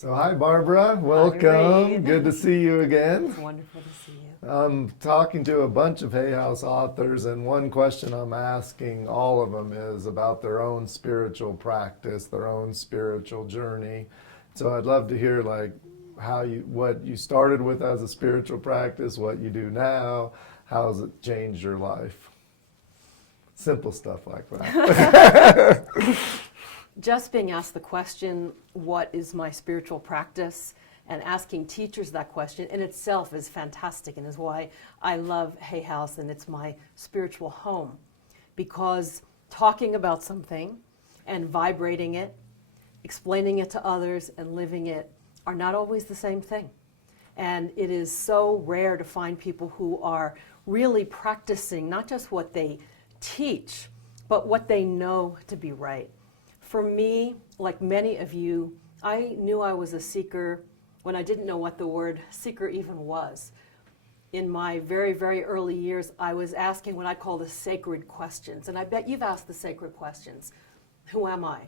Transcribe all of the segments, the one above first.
So hi Barbara, welcome. Good to see you again. It's wonderful to see you. I'm talking to a bunch of Hay House authors, and one question I'm asking all of them is about their own spiritual practice, their own spiritual journey. So I'd love to hear what you started with as a spiritual practice, what you do now, how has it changed your life? Simple stuff like that. Just being asked the question, what is my spiritual practice, and asking teachers that question in itself is fantastic and is why I love Hay House, and it's my spiritual home. Because talking about something and vibrating it, explaining it to others and living it are not always the same thing. And it is so rare to find people who are really practicing not just what they teach, but what they know to be right. For me, like many of you, I knew I was a seeker when I didn't know what the word seeker even was. In my very, very early years, I was asking what I call the sacred questions. And I bet you've asked the sacred questions. Who am I?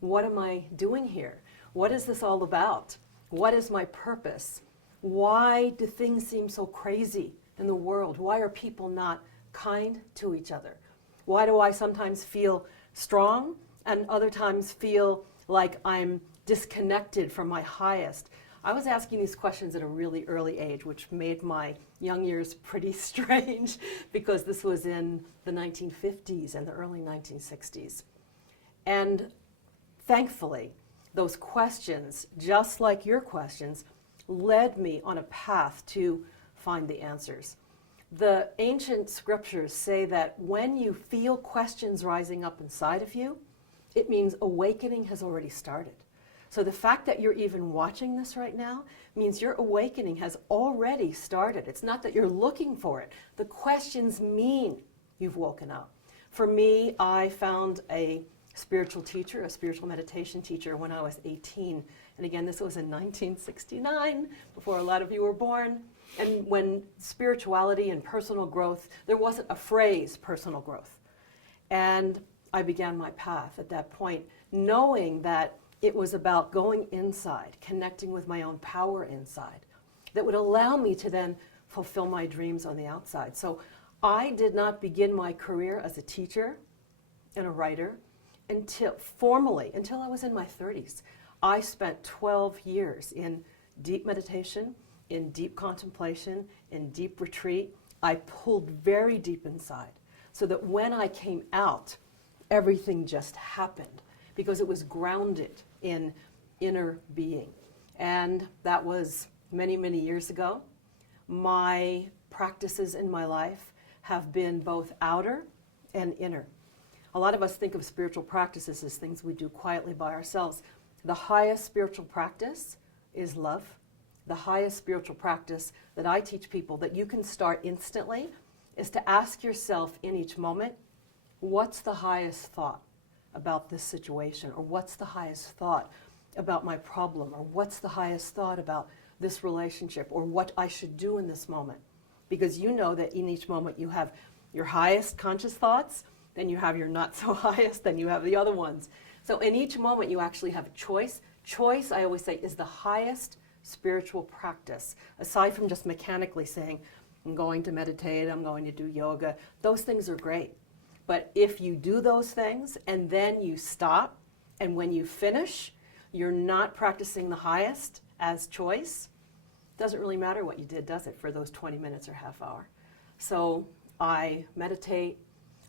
What am I doing here? What is this all about? What is my purpose? Why do things seem so crazy in the world? Why are people not kind to each other? Why do I sometimes feel strong and other times feel like I'm disconnected from my highest? I was asking these questions at a really early age, which made my young years pretty strange because this was in the 1950s and the early 1960s. And thankfully, those questions, just like your questions, led me on a path to find the answers. The ancient scriptures say that when you feel questions rising up inside of you, it means awakening has already started. So the fact that you're even watching this right now means your awakening has already started. It's not that you're looking for it. The questions mean you've woken up. For me, I found a spiritual teacher, a spiritual meditation teacher, when I was 18. And again, this was in 1969, before a lot of you were born. And when spirituality and personal growth, there wasn't a phrase, personal growth. And I began my path at that point, knowing that it was about going inside, connecting with my own power inside, that would allow me to then fulfill my dreams on the outside. So I did not begin my career as a teacher and a writer until I was in my 30s. I spent 12 years in deep meditation, in deep contemplation, in deep retreat. I pulled very deep inside so that when I came out, everything just happened because it was grounded in inner being. And that was many, many years ago. My practices in my life have been both outer and inner. A lot of us think of spiritual practices as things we do quietly by ourselves. The highest spiritual practice is love. The highest spiritual practice that I teach people that you can start instantly is to ask yourself in each moment, what's the highest thought about this situation? Or what's the highest thought about my problem? Or what's the highest thought about this relationship? Or what I should do in this moment? Because you know that in each moment you have your highest conscious thoughts, then you have your not so highest, then you have the other ones. So in each moment you actually have a choice. Choice, I always say, is the highest spiritual practice. Aside from just mechanically saying, I'm going to meditate, I'm going to do yoga, those things are great. But if you do those things and then you stop, and when you finish, you're not practicing the highest as choice, doesn't really matter what you did, does it, for those 20 minutes or half hour? So I meditate,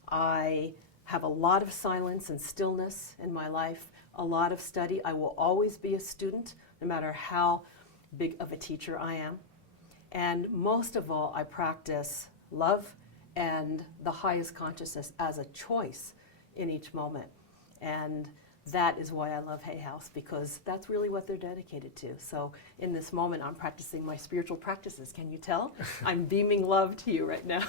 I have a lot of silence and stillness in my life, a lot of study. I will always be a student, no matter how big of a teacher I am. And most of all, I practice love and the highest consciousness as a choice in each moment. And that is why I love Hay House, because that's really what they're dedicated to. So in this moment, I'm practicing my spiritual practices. Can you tell? I'm beaming love to you right now.